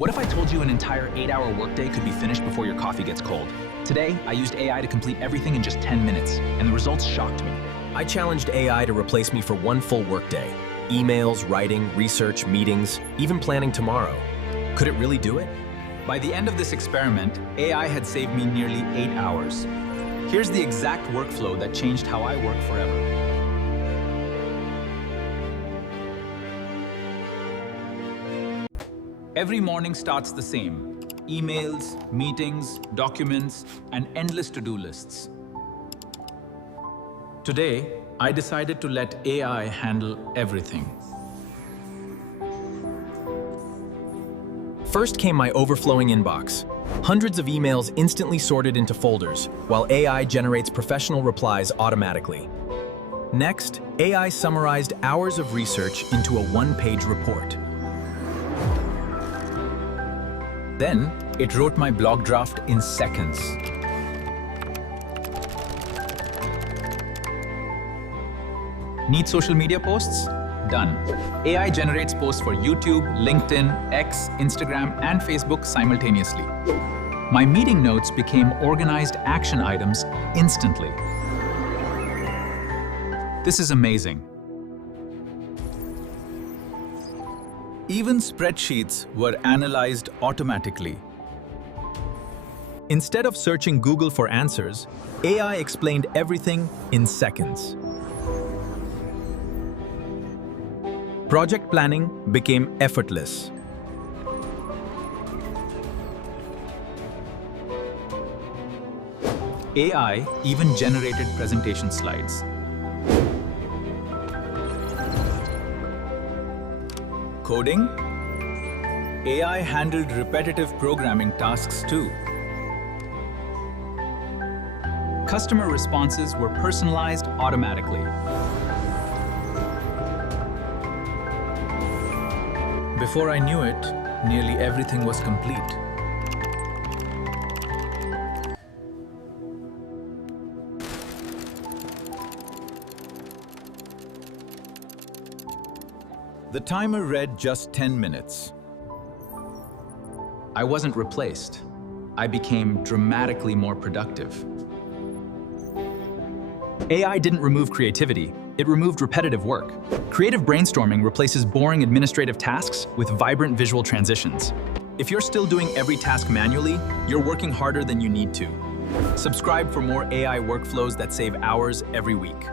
What if I told you an entire 8-hour workday could be finished before your coffee gets cold? Today, I used AI to complete everything in just 10 minutes, and the results shocked me. I challenged AI to replace me for one full workday. Emails, writing, research, meetings, even planning tomorrow. Could it really do it? By the end of this experiment, AI had saved me nearly 8 hours. Here's the exact workflow that changed how I work forever. Every morning starts the same. Emails, meetings, documents, and endless to-do lists. Today, I decided to let AI handle everything. First came my overflowing inbox. Hundreds of emails instantly sorted into folders, while AI generates professional replies automatically. Next, AI summarized hours of research into a one-page report. Then, it wrote my blog draft in seconds. Need social media posts? Done. AI generates posts for YouTube, LinkedIn, X, Instagram, and Facebook simultaneously. My meeting notes became organized action items instantly. This is amazing. Even spreadsheets were analyzed automatically. Instead of searching Google for answers, AI explained everything in seconds. Project planning became effortless. AI even generated presentation slides. Coding? AI handled repetitive programming tasks too. Customer responses were personalized automatically. Before I knew it, nearly everything was complete. The timer read just 10 minutes. I wasn't replaced. I became dramatically more productive. AI didn't remove creativity, it removed repetitive work. Creative brainstorming replaces boring administrative tasks with vibrant visual transitions. If you're still doing every task manually, you're working harder than you need to. Subscribe for more AI workflows that save hours every week.